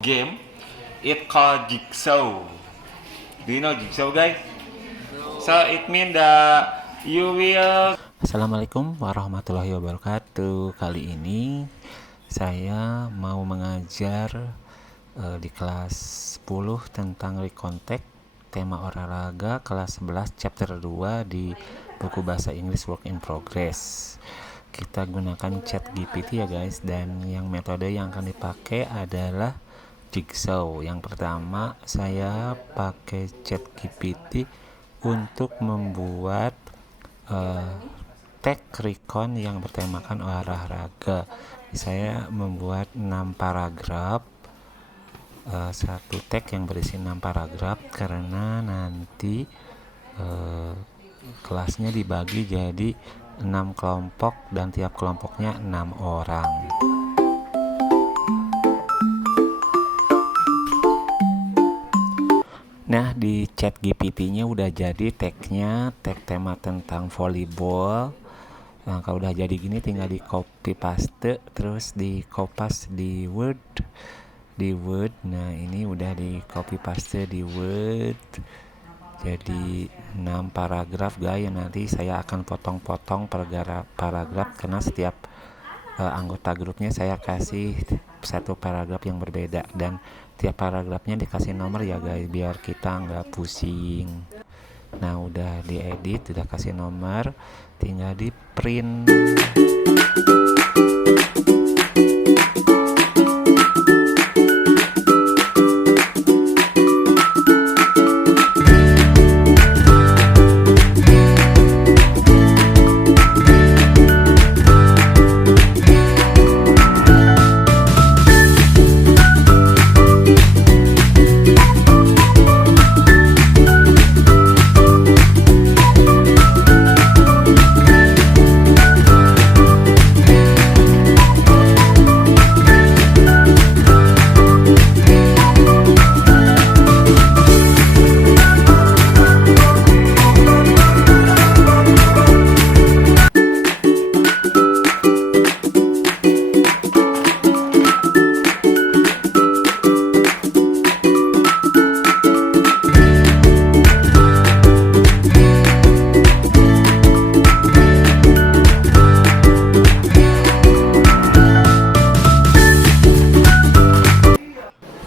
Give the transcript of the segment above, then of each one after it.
game. It called Jigsaw. Do you know Jigsaw, guys? So it means that you will. Assalamualaikum warahmatullahi wabarakatuh. Kali ini saya mau mengajar di kelas 10 tentang recontact, tema olahraga kelas 11 chapter 2 di buku bahasa Inggris Work in Progress. Kita gunakan ChatGPT ya guys, dan yang metode yang akan dipakai adalah Jigsaw. Yang pertama saya pakai ChatGPT untuk membuat tag recon yang bertemakan olahraga. Saya membuat 6 paragraf, satu tag yang berisi 6 paragraf karena nanti kelasnya dibagi jadi 6 kelompok dan tiap kelompoknya 6 orang. Nah, di chat GPT-nya udah jadi tagnya, tag tema tentang volleyball. Nah, kalau udah jadi gini tinggal di copy paste, terus di kopas di Word. Nah, ini udah di copy paste di Word. Jadi 6 paragraf guys, nanti saya akan potong-potong paragraf karena setiap anggota grupnya saya kasih satu paragraf yang berbeda, dan tiap paragrafnya dikasih nomor ya guys, biar kita nggak pusing. Nah, udah diedit, udah kasih nomor, tinggal di print.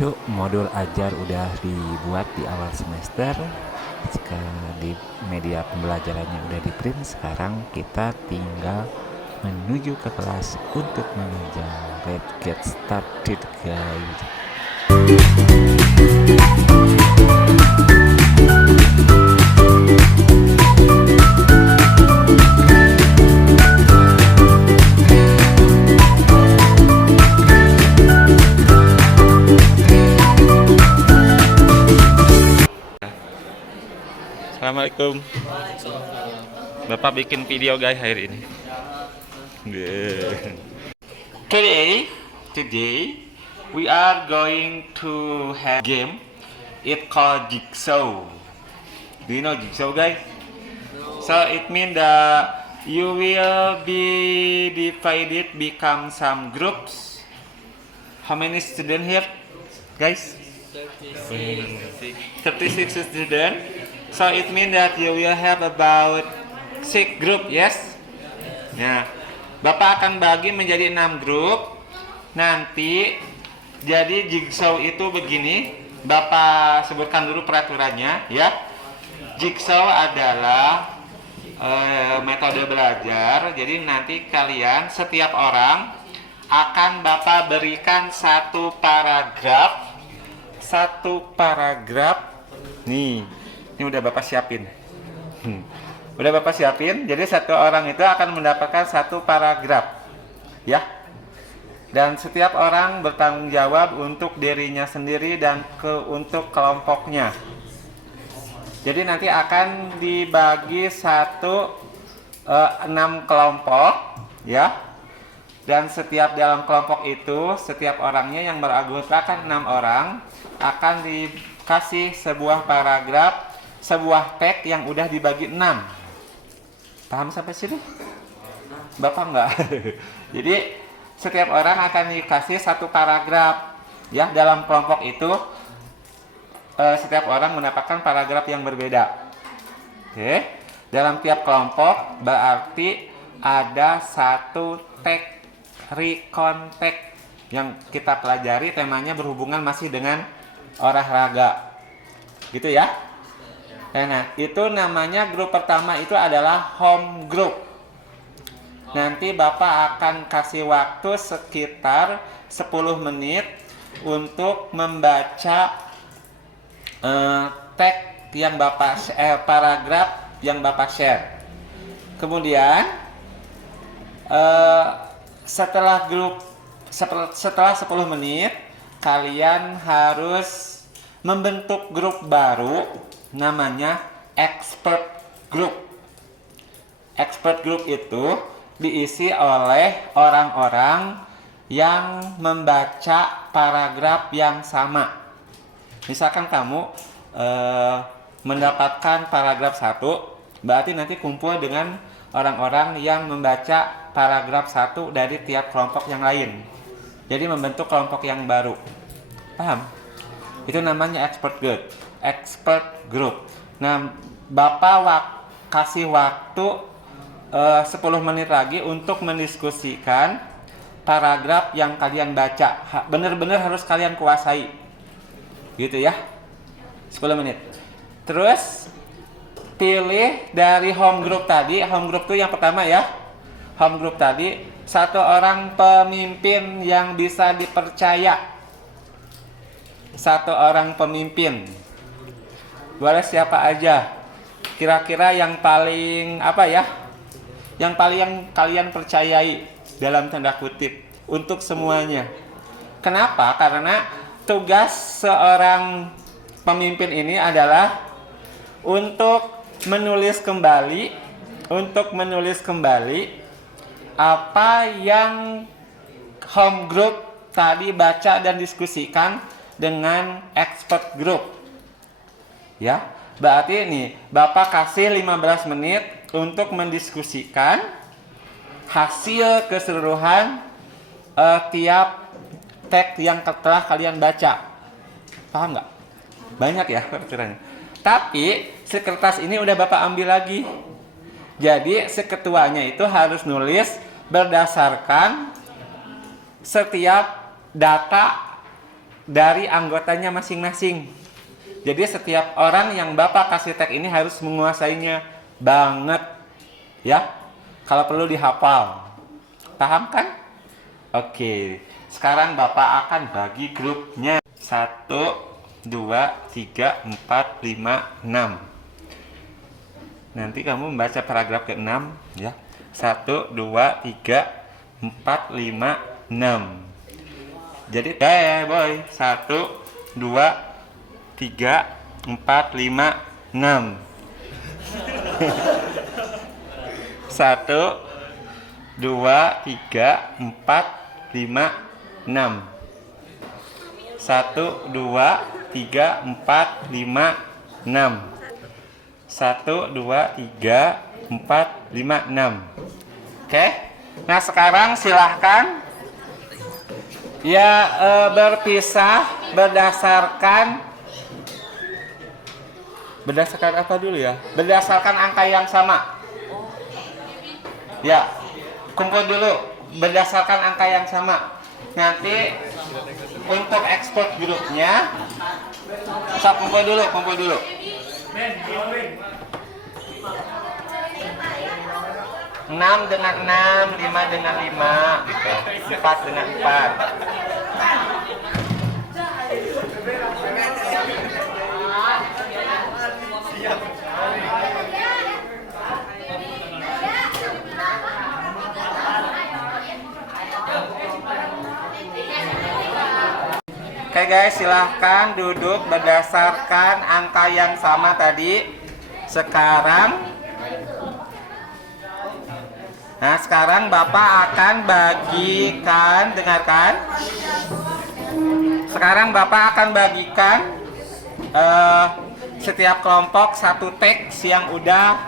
Yuk, modul ajar udah dibuat di awal semester. Di media pembelajarannya udah di print. Sekarang kita tinggal menuju ke kelas untuk mengajar. Let's get started guys. Assalamualaikum. Bapak bikin video guys hari ini. Today we are going to have game. It called Jigsaw. Do you know Jigsaw, guys? So it means that you will be divided, become some groups. How many students here, guys? 36 students. So it means that you will have about 6 group, yes? Nah, Bapak akan bagi menjadi 6 grup. Nanti jadi jigsaw itu begini. Bapak sebutkan dulu peraturannya, ya. Jigsaw adalah metode belajar. Jadi nanti kalian setiap orang akan Bapak berikan satu paragraf. Nih. Ini udah Bapak siapin. Udah Bapak siapin. Jadi satu orang itu akan mendapatkan satu paragraf. Ya. Dan setiap orang bertanggung jawab untuk dirinya sendiri dan untuk kelompoknya. Jadi nanti akan dibagi 6 kelompok, ya. Dan setiap dalam kelompok itu, setiap orangnya yang beranggotakan 6 orang akan dikasih sebuah paragraf, sebuah tag yang udah dibagi 6. Paham sampai sini? Bapak enggak? Jadi setiap orang akan dikasih satu paragraf. Ya, dalam kelompok itu setiap orang mendapatkan paragraf yang berbeda. Oke, dalam tiap kelompok berarti ada satu teks recontek yang kita pelajari, temanya berhubungan masih dengan olahraga, gitu ya. Nah, itu namanya grup pertama itu adalah home group. Nanti Bapak akan kasih waktu sekitar 10 menit untuk membaca teks yang Bapak paragraf yang Bapak share. Kemudian setelah 10 menit kalian harus membentuk grup baru namanya expert group. Expert group itu diisi oleh orang-orang yang membaca paragraf yang sama. Misalkan kamu mendapatkan paragraf 1, berarti nanti kumpul dengan orang-orang yang membaca paragraf 1 dari tiap kelompok yang lain. Jadi membentuk kelompok yang baru. Paham? Itu namanya expert group. Expert group. Nah, Bapak kasih waktu 10 menit lagi untuk mendiskusikan paragraf yang kalian baca. Benar-benar harus kalian kuasai. Gitu ya. 10 menit. Terus pilih dari home group tadi. Home group itu yang pertama ya. Home group tadi, satu orang pemimpin yang bisa dipercaya. Satu orang pemimpin. Boleh siapa aja. Kira-kira yang paling yang paling kalian percayai dalam tanda kutip untuk semuanya. Kenapa? Karena tugas seorang pemimpin ini adalah untuk menulis kembali apa yang home group tadi baca dan diskusikan dengan expert group. Ya, berarti ini Bapak kasih 15 menit untuk mendiskusikan hasil keseluruhan tiap teks yang telah kalian baca. Paham nggak? Banyak ya peraturannya. Tapi sekertas ini udah Bapak ambil lagi. Jadi seketuanya itu harus nulis berdasarkan setiap data dari anggotanya masing-masing. Jadi setiap orang yang Bapak kasih teks ini harus menguasainya banget. Ya. Kalau perlu dihafal. Paham kan? Oke. Sekarang Bapak akan bagi grupnya. 1, 2, 3, 4, 5, 6. Nanti kamu membaca paragraf ke-6 ya. 1, 2, 3, 4, 5, 6. Jadi boy. 1, 2, 3, 4, 5, 6. 1, 2, 3, 4, 5, 6. 1, 2, 3, 4, 5, 6. 1, 2, 3, 4, 5, 6. Oke. Nah sekarang silahkan ya berpisah berdasarkan apa dulu ya? Berdasarkan angka yang sama. Ya, kumpul dulu berdasarkan angka yang sama. Nanti untuk export grupnya, kumpul dulu. 6 dengan 6, 5 dengan 5, gitu. 4 dengan 4. Oke guys, silahkan duduk berdasarkan angka yang sama tadi. Sekarang Bapak akan bagikan, dengarkan. Sekarang Bapak akan bagikan setiap kelompok satu teks yang udah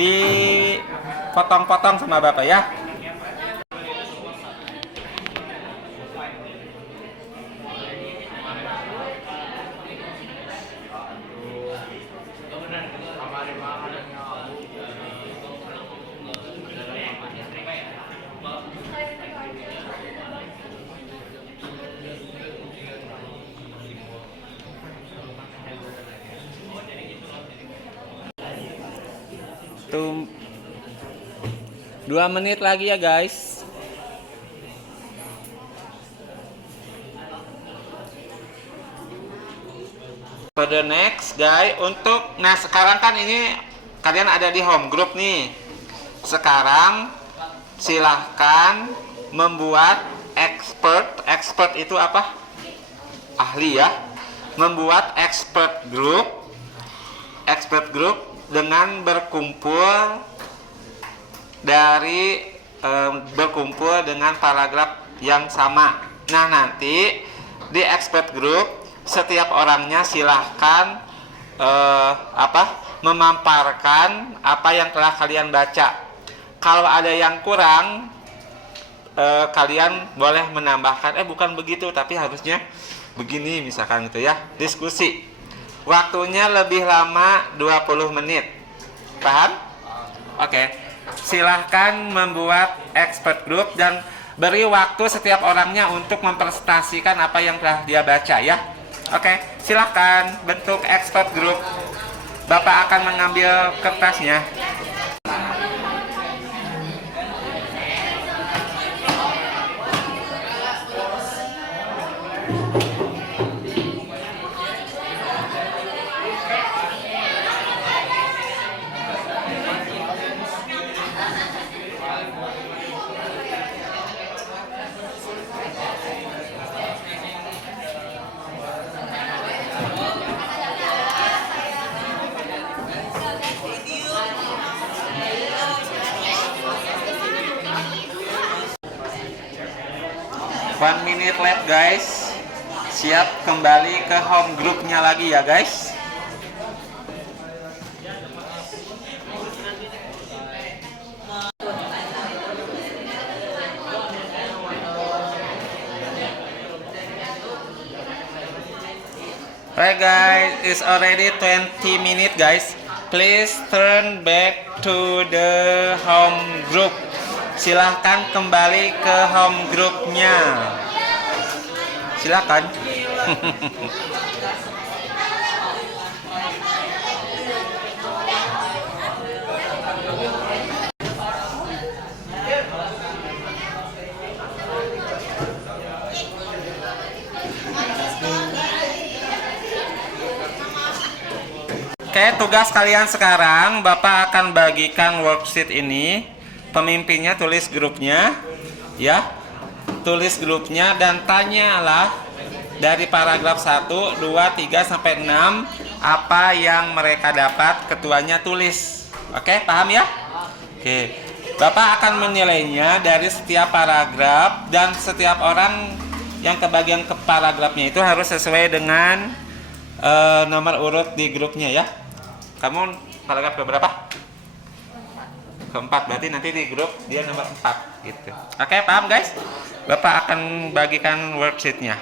dipotong-potong sama Bapak ya. 2 menit lagi ya guys. For the next guys, nah sekarang kan ini kalian ada di home group nih. Sekarang silahkan membuat expert itu apa? Ahli ya. Membuat expert group dengan berkumpul dengan paragraf yang sama. Nah, nanti di expert group setiap orangnya silahkan memamparkan apa yang telah kalian baca. Kalau ada yang kurang, kalian boleh menambahkan, bukan begitu, tapi harusnya begini misalkan gitu ya. Diskusi. Waktunya lebih lama 20 menit. Paham? Oke. Silahkan membuat expert group dan beri waktu setiap orangnya untuk mempresentasikan apa yang telah dia baca ya. Oke, silahkan bentuk expert group. Bapak akan mengambil kertasnya. One minute left guys. Siap kembali ke home groupnya lagi ya guys. Right guys, it's already 20 minutes guys. Please turn back to the home group. Silahkan kembali ke home groupnya. Silakan. Oke, tugas kalian sekarang, Bapak akan bagikan worksheet ini. Pemimpinnya tulis grupnya, ya. Tulis grupnya dan tanyalah dari paragraf 1, 2, 3 sampai 6 apa yang mereka dapat, ketuanya tulis. Oke, paham ya? Oke. Bapak akan menilainya dari setiap paragraf dan setiap orang yang kebagian ke paragrafnya itu harus sesuai dengan nomor urut di grupnya ya. Kamu paragraf keberapa? Keempat, berarti nanti di grup dia nomor 4 gitu. Oke, paham guys? Bapak akan bagikan worksheetnya.